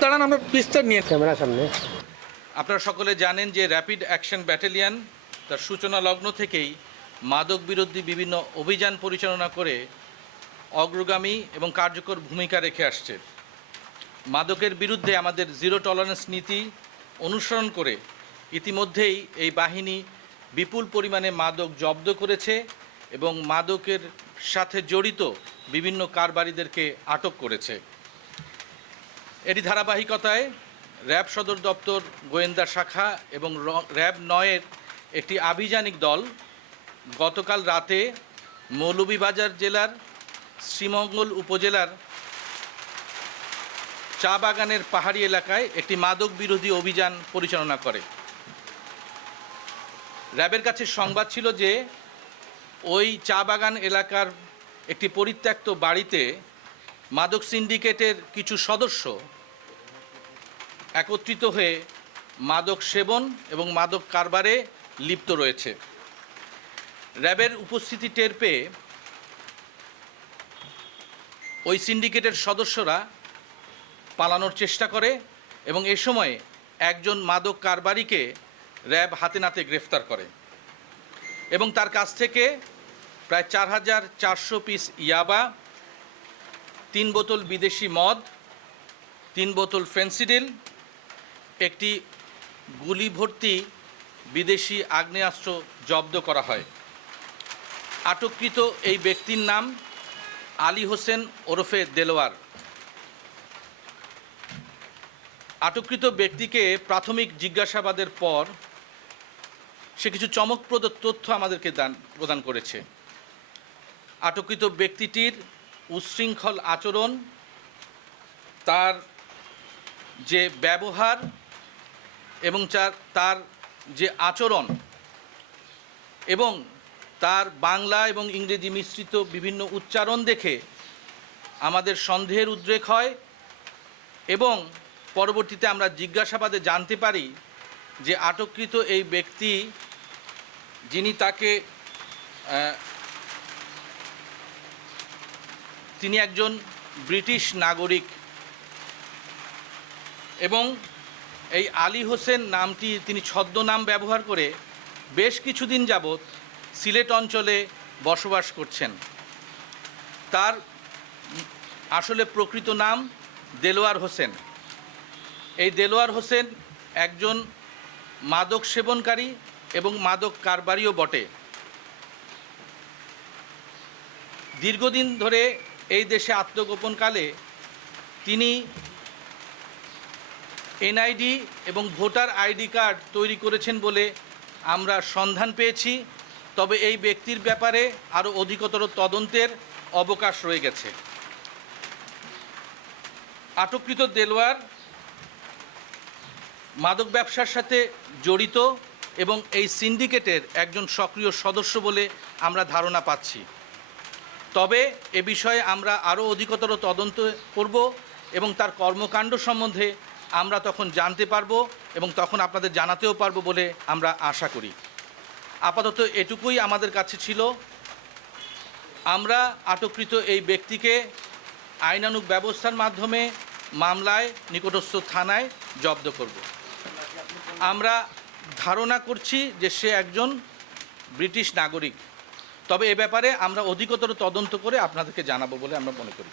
দাঁড়ান, আমরা বিস্তার নিয়ে ক্যামেরার সামনে। আপনারা সকলে জানেন যে র্যাপিড অ্যাকশন ব্যাটালিয়ন তার সূচনা লগ্ন থেকেই মাদক বিরোধী বিভিন্ন অভিযান পরিচালনা করে অগ্রগামী এবং কার্যকর ভূমিকা রেখে আসছে। মাদকের বিরুদ্ধে আমাদের জিরো টলারেন্স নীতি অনুসরণ করে ইতিমধ্যেই এই বাহিনী বিপুল পরিমাণে মাদক জব্দ করেছে এবং মাদকের সাথে জড়িত বিভিন্ন কারবারিদেরকে আটক করেছে। এরই ধারাবাহিকতায় র্যাব সদর দপ্তর গোয়েন্দা শাখা এবং র্যাব ৯-এর একটি আভিযানিক দল গতকাল রাতে মৌলভীবাজার জেলার শ্রীমঙ্গল উপজেলার চা বাগানের পাহাড়ি এলাকায় একটি মাদক বিরোধী অভিযান পরিচালনা করে। র্যাবের কাছে সংবাদ ছিল যে ওই চা বাগান এলাকার একটি পরিত্যক্ত বাড়িতে মাদক সিন্ডিকেটের কিছু সদস্য একত্রিত হয়ে মাদক সেবন এবং মাদক কারবারে লিপ্ত রয়েছে। র্যাবের উপস্থিতি টের পেয়ে ওই সিন্ডিকেটের সদস্যরা পালানোর চেষ্টা করে এবং এ সময় একজন মাদক কারবারিকে র্যাব হাতে নাতে গ্রেফতার করে এবং তার কাছ থেকে প্রায় ৪,৪০০ পিস ইয়াবা, ৩ বোতল বিদেশি মদ, ৩ বোতল ফেন্সিডিল, একটি গুলি ভর্তি বিদেশি আগ্নেয়াস্ত্র জব্দ করা হয়। আটককৃত এই ব্যক্তির নাম আলী হোসেন ওরফে দেলোয়ার। আটককৃত ব্যক্তিকে প্রাথমিক জিজ্ঞাসাবাদের পর সে কিছু চমকপ্রদ তথ্য আমাদেরকে প্রদান করেছে। আটককৃত ব্যক্তিটির উচ্ছৃঙ্খল আচরণ, তার যে ব্যবহার এবং তার যে আচরণ এবং তার বাংলা এবং ইংরেজি মিশ্রিত বিভিন্ন উচ্চারণ দেখে আমাদের সন্দেহের উদ্রেক হয় এবং পরবর্তীতে আমরা জিজ্ঞাসাবাদে জানতে পারি যে আটককৃত এই ব্যক্তি, যিনি তিনি একজন ব্রিটিশ নাগরিক এবং এই আলী হোসেন নামটি তিনি ছদ্মনাম ব্যবহার করে বেশ কিছুদিন যাবৎ সিলেট অঞ্চলে বসবাস করছেন। তার আসলে প্রকৃত নাম দেলোয়ার হোসেন। এই দেলোয়ার হোসেন একজন মাদক সেবনকারী এবং মাদক কারবারিও বটে। দীর্ঘদিন ধরে এই দেশে আত্মগোপনকালে তিনি এনআইডি এবং ভোটার আইডি কার্ড তৈরি করেছেন বলে আমরা সন্ধান পেয়েছি। তবে এই ব্যক্তির ব্যাপারে আরও অধিকতর তদন্তের অবকাশ রয়ে গেছে। আটককৃত দেলোয়ার মাদক ব্যবসার সাথে জড়িত এবং এই সিন্ডিকেটের একজন সক্রিয় সদস্য বলে আমরা ধারণা পাচ্ছি। তবে এ বিষয়ে আমরা আরও অধিকতর তদন্ত করব এবং তার কর্মকাণ্ড সম্বন্ধে আমরা তখন জানতে পারব এবং তখন আপনাদের জানাতেও পারবো বলে আমরা আশা করি। আপাতত এটুকুই আমাদের কাছে ছিল। আমরা আটককৃত এই ব্যক্তিকে আইনানুগ ব্যবস্থার মাধ্যমে মামলায় নিকটস্থ থানায় জব্দ করব। আমরা ধারণা করছি যে সে একজন ব্রিটিশ নাগরিক। তবে এ ব্যাপারে আমরা অধিকতর তদন্ত করে আপনাদেরকে জানাবো বলে আমরা মনে করি।